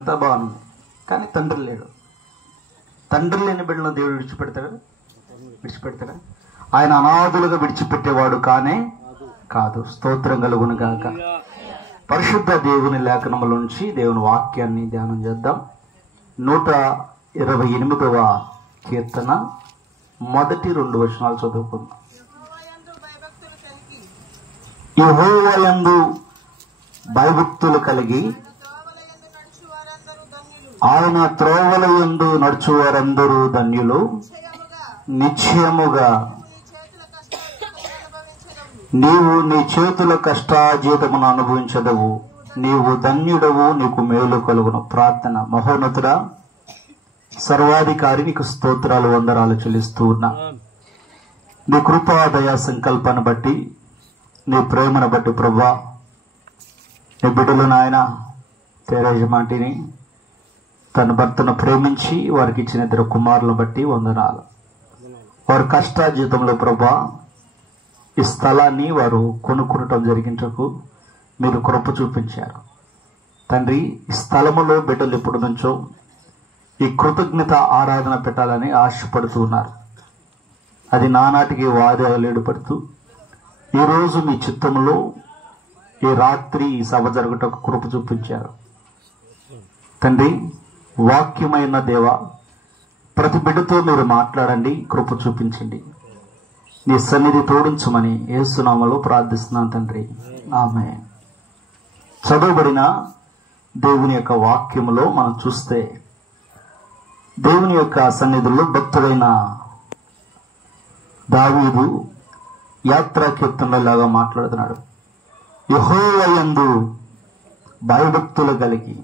అంతా బాగుంది, కానీ తండ్రి లేడు. తండ్రి లేని బిడ్డలను దేవుడు విడిచిపెడతాడా? ఆయన అనాథులుగా విడిచిపెట్టేవాడు కానే కాదు. స్తోత్రం కలుగును గాక. పరిశుద్ధ దేవుని లేఖనములోంచి దేవుని వాక్యాన్ని ధ్యానం చేద్దాం. 128వ కీర్తన మొదటి 2 వచనాలు చదువుకుందాం. యెహోవాయందు భయభక్తులు కలిగి ఆయన త్రోవలయందు నడుచువారందరూ ధన్యులు. నిశ్చయముగా నీవు నీ చేతుల కష్టాజీతమును అనుభవించదవు. నీవు ధన్యుడవు, నీకు మేలు కలుగును. ప్రార్థన. మహోన్నతుడా, సర్వాధికారి, నీకు స్తోత్రాలు వందనాలు చెల్లిస్తూ ఉన్నా. నీ కృపా దయా సంకల్పాన్ని బట్టి, నీ ప్రేమను బట్టి ప్రభువా, నీ బిడ్డలు నాయన తేరేజమాటిని తన భర్తను ప్రేమించి వారికి ఇచ్చిన 2 కుమారులను బట్టి వందనాలు. వారి కష్టాజీతంలో ప్రభువా ఈ స్థలాన్ని వారు కొనుక్కునటం జరిగించకు మీరు కృప చూపించారు తండ్రి. ఈ స్థలములో బిడ్డలు ఎప్పటి నుంచో ఈ కృతజ్ఞత ఆరాధన పెట్టాలని ఆశపడుతూ ఉన్నారు. అది నానాటికి వాదాలు పడుతూ ఈరోజు మీ చిత్తంలో ఈ రాత్రి ఈ సభ జరుగుటకు కృప చూపించారు తండ్రి. వాక్యమైన దేవ, ప్రతి బిడ్డతో మీరు మాట్లాడండి, కృప చూపించండి. నీ సన్నిధి తోడించమని యేసునామములో ప్రార్థిస్తున్నాను తండ్రి, ఆమేన్. చదవబడిన దేవుని యొక్క వాక్యములో మనం చూస్తే దేవుని యొక్క సన్నిధిలో భక్తుడైన దావీదు యాత్రా కీర్తనలాగా మాట్లాడుతున్నాడు. యెహోవాయందు భయభక్తులు కలిగి,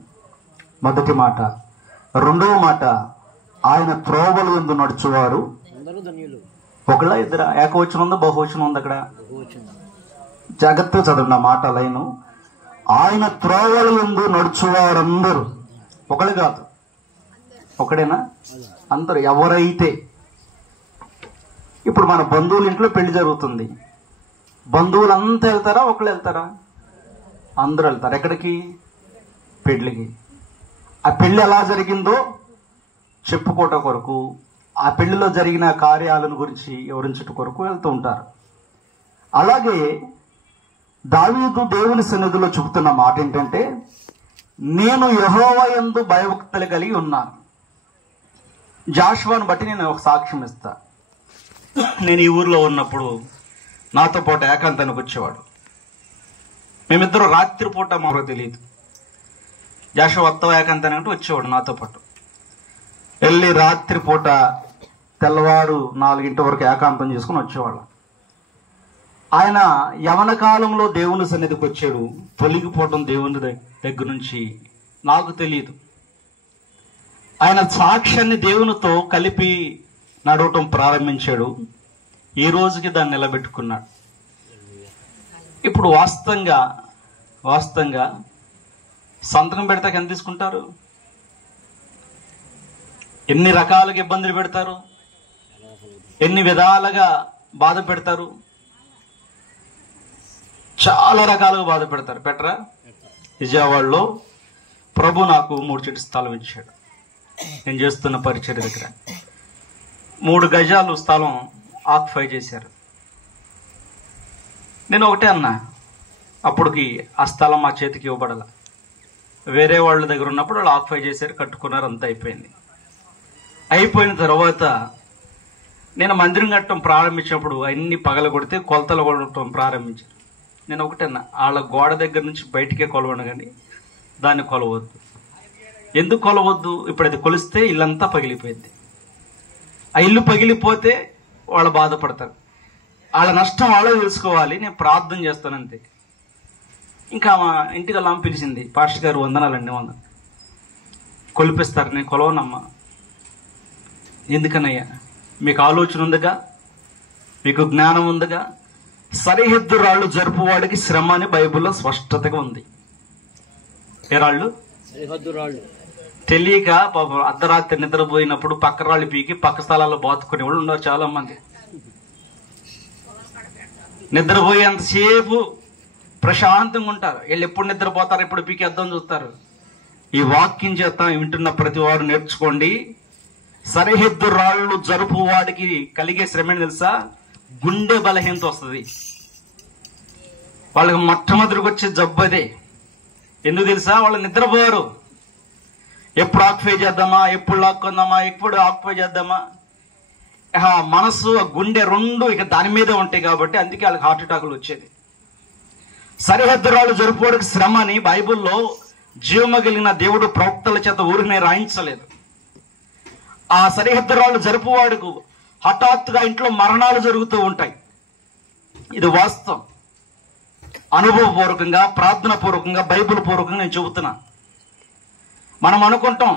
మొదటి మాట. రెండవ మాట, ఆయన త్రోవల యందు నడుచువారు. ఒకళ్ళ ఇద్దర? ఏకవచనం ఉందా, బహువచనం ఉంది? అక్కడ జాగ్రత్తగా చదవండి ఆ మాట లైను. ఆయన త్రోవల యందు నడుచువారందరూ. ఒకళ్ళు కాదు, ఒకడేనా? అందరూ. ఎవరైతే ఇప్పుడు మన బంధువుల ఇంట్లో పెళ్లి జరుగుతుంది, బంధువులంతా వెళ్తారా, ఒకళ్ళు వెళ్తారా? అందరూ వెళ్తారు. ఎక్కడికి? పెళ్లికి. ఆ పెళ్లి ఎలా జరిగిందో చెప్పుకోవటం కొరకు, ఆ పెళ్లిలో జరిగిన కార్యాలను గురించి వివరించట కొరకు వెళ్తూ ఉంటారు. అలాగే దావీదు దేవుని సన్నిధిలో చెబుతున్న మాట ఏంటంటే, నేను యెహోవాయందు భయభక్తులు కలిగి ఉన్నాను. జాషువాను బట్టి నేను ఒక సాక్ష్యం ఇస్తా. నేను ఈ ఊర్లో ఉన్నప్పుడు నాతో పాటు ఏకాంతానికి వచ్చేవాడు. మేమిద్దరం రాత్రిపూట మాకు తెలియదు, జాషువా వస్తావా ఏకాంతానికి అంటే వచ్చేవాడు నాతో పాటు. వెళ్ళి రాత్రిపూట తెల్లవారు 4 వరకు ఏకాంతం చేసుకుని వచ్చేవాళ్ళం. ఆయన యవన కాలంలో దేవుని సన్నిధికి వచ్చాడు. తొలగిపోవటం దేవుని దగ్గర నుంచి నాకు తెలియదు. ఆయన సాక్ష్యాన్ని దేవునితో కలిపి నడవటం ప్రారంభించాడు. ఈ రోజుకి దాన్ని నిలబెట్టుకున్నాడు. ఇప్పుడు వాస్తవంగా సంతకం పెడతాక ఎంత తీసుకుంటారు? ఎన్ని రకాలుగా ఇబ్బందులు పెడతారు, ఎన్ని విధాలుగా బాధ పెడతారు, చాలా రకాలుగా బాధ పెడతారు. పెట్టరా? విజయవాడలో ప్రభు నాకు 3 చెట్టు స్థలం ఇచ్చాడు. నేను చేస్తున్న పరిచర్య దగ్గర 3 గజాలు స్థలం ఆక్యుపై చేశారు. నేను ఒకటే అన్నా, అప్పటికి ఆ స్థలం మా చేతికి ఇవ్వబడాల. వేరే వాళ్ళ దగ్గర ఉన్నప్పుడు వాళ్ళు ఆక్యుపై చేశారు, కట్టుకున్నారు, అంతా అయిపోయింది. అయిపోయిన తర్వాత నేను మందిరం కట్టడం ప్రారంభించినప్పుడు అన్ని పగల కొడితే కొలతలు కొట్టడం ప్రారంభించారు. నేను ఒకటన్నా, వాళ్ళ గోడ దగ్గర నుంచి బయటికే కొలవండి, కానీ దాన్ని కొలవద్దు. ఎందుకు కొలవద్దు? ఇప్పుడు అది కొలిస్తే ఇల్లంతా పగిలిపోయింది. ఆ ఇల్లు పగిలిపోతే వాళ్ళు బాధపడతారు. వాళ్ళ నష్టం వాళ్ళే తెలుసుకోవాలి. నేను ప్రార్థన చేస్తానంతే. ఇంకా మా ఇంటికి అలా పిలిచింది, పాస్టర్ గారు వందనాలండి, కొలిపిస్తారు. నేను కొలవనమ్మా. ఎందుకనయ్యా? మీకు ఆలోచన ఉందిగా, మీకు జ్ఞానం ఉందిగా. సరిహద్దు రాళ్ళు జరుపువాడికి శ్రమ అని బైబిల్లో స్పష్టతగా ఉంది. ఏ రాళ్ళు? సరిహద్దు రాళ్ళు. తెలియక పాపం అర్ధరాత్రి నిద్రపోయినప్పుడు పక్క రాళ్ళు పీకి పక్క స్థలాల్లో బాతుకునే వాళ్ళు ఉన్నారు చాలా మంది. నిద్రపోయేంతసేపు ప్రశాంతంగా ఉంటారు. వీళ్ళు ఎప్పుడు నిద్రపోతారు, ఎప్పుడు పీకేద్దాం చూస్తారు. ఈ వాక్యం చేత వింటున్న ప్రతి వారు నేర్చుకోండి. సరిహద్దు రాళ్ళు జరుపు వాడికి కలిగే శ్రమ తెలుసా? గుండె బలహీనత వస్తుంది. వాళ్ళకి మొట్టమొదటికి వచ్చే జబ్బు అదే. ఎందుకు తెలుసా? వాళ్ళు నిద్రపోరు. ఎప్పుడు ఆక్యుపై చేద్దామా, ఎప్పుడు లాక్కుందామా, ఎప్పుడు ఆక్యుపై చేద్దామా, మనసు ఆ గుండె రెండు ఇక దాని మీదే ఉంటాయి. కాబట్టి అందుకే వాళ్ళకి హార్ట్ అటాకులు వచ్చేది. సరిహద్దు రాళ్ళు జరుపుకోవడానికి శ్రమ అని బైబిల్లో జీవము కలిగిన దేవుడు ప్రవక్తల చేత ఊరినే రాయించలేదు. ఆ సరిహద్దు రాళ్ళు జరుపువాడుకు హఠాత్తుగా ఇంట్లో మరణాలు జరుగుతూ ఉంటాయి. ఇది వాస్తవం. అనుభవపూర్వకంగా, ప్రార్థన పూర్వకంగా, బైబిల్ పూర్వకంగా నేను చెబుతున్నా. మనం అనుకుంటాం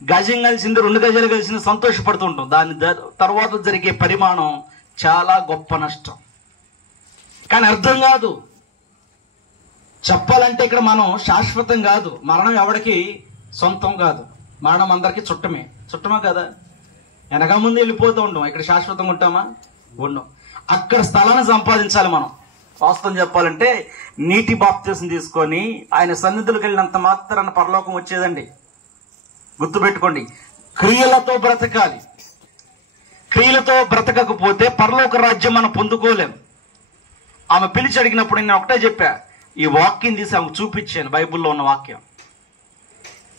గజం కలిసింది, 2 గజాలు కలిసింది, సంతోషపడుతుంటాం. దాని తర్వాత జరిగే పరిమాణం చాలా గొప్ప నష్టం. కానీ అర్థం కాదు. చెప్పాలంటే ఇక్కడ మనం శాశ్వతం కాదు. మరణం ఎవరికి సొంతం కాదు. మరణం అందరికీ చుట్టమే కదా. వెనక ముందు వెళ్ళిపోతూ ఉంటాం. ఇక్కడ శాశ్వతంగా ఉంటామా? ఉండం. అక్కడ స్థలాన్ని సంపాదించాలి మనం. వాస్తవం చెప్పాలంటే నీటి బాప్తిసం తీసుకొని ఆయన సన్నిధులకు వెళ్ళినంత మాత్రాన పరలోకం వచ్చేదండి. గుర్తుపెట్టుకోండి, క్రియలతో బ్రతకాలి. క్రియలతో బ్రతకకపోతే పరలోక రాజ్యం మనం పొందుకోలేం. ఆమె పిలిచి అడిగినప్పుడు నేను ఒకటే చెప్పా, ఈ వాక్యం తీసి ఆమెకు చూపించాను, బైబిల్లో ఉన్న వాక్యం.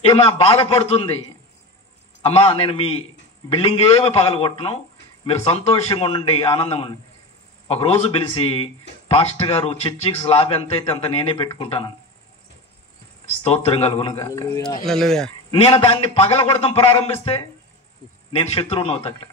ఏమో బాధపడుతుంది, అమ్మా నేను మీ బిల్డింగ్ ఏమి పగలగొట్టను, మీరు సంతోషంగా ఉండండి, ఆనందంగా ఉండండి. ఒకరోజు పిలిచి, పాస్టర్ గారు చర్చికి స్లాబ్ ఎంత అయితే అంత నేనే పెట్టుకుంటాను. స్తోత్రం కలుగునుగాక. నేను దాన్ని పగలగొడతాం ప్రారంభిస్తే నేను శత్రువుని అవుతా. అక్కడ